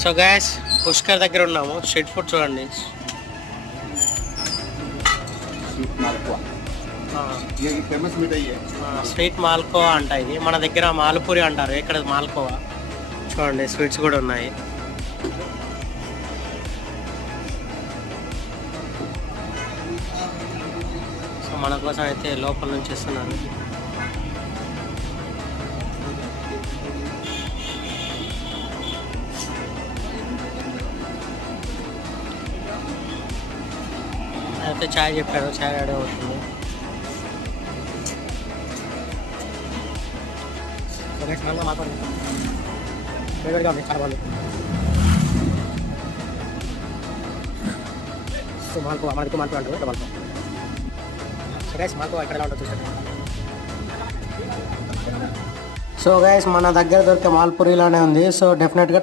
So guys Pushkar దగ్గర ఉన్నాము. Street food చూడండి. फेमस मिठाई है స్వీట్ మాల్కోవా అంట. ఇది మన దగ్గర మాల్పూరి అంటారు, ఇక్కడ మాల్కోవా. చూడండి స్వీట్స్ కూడా ఉన్నాయి. సో మన కోసం అయితే లోపల నుంచి ఇస్తున్నారు. అయితే చాయ్ చెప్పాడు, చాయ్ రెడీ అవుతుంది. వేడిగా ఉంది, చాలా బాగుంది. సో మాల్కోవా మనకి మాల్కోవా అంటారు, ఇక్కడ మాల్కోవా. సో గైస్ మాల్కోవా ఇక్కడ ఎలా ఉంటుందో చూస్తే. సో గైస్ మన దగ్గర దొరికే మాల్పూరి ఇలానే ఉంది. సో డెఫినెట్గా